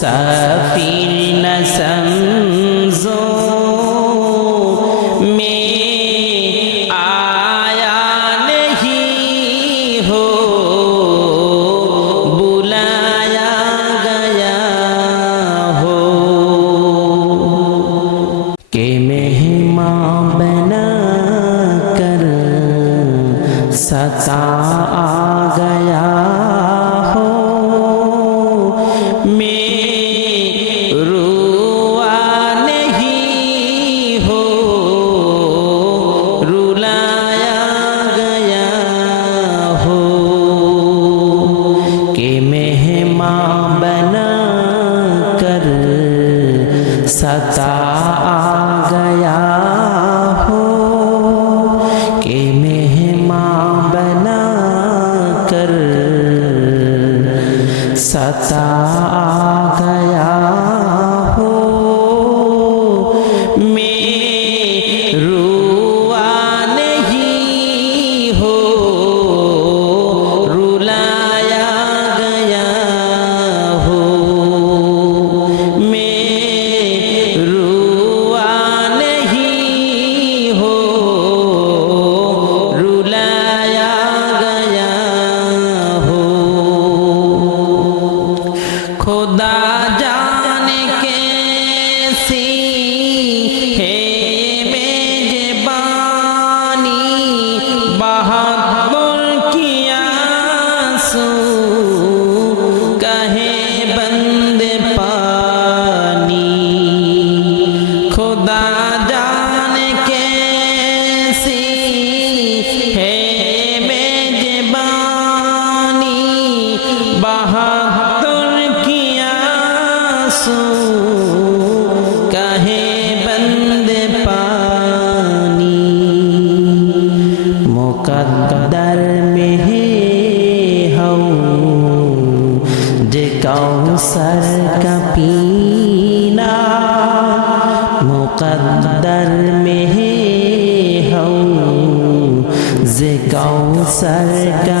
sa कहे, बंद पानी मुकद्दर में है हूँ जे कौसर का पीना मुकद्दर में है हूँ जे कौसर का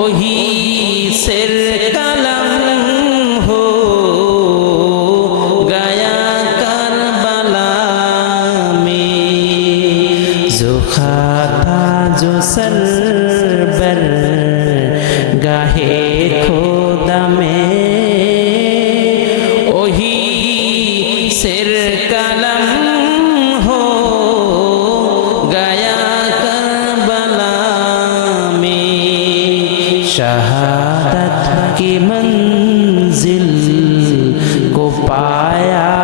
ओही सिर कलम हो गया में। था जो सर बर गाहे खोदा পায়া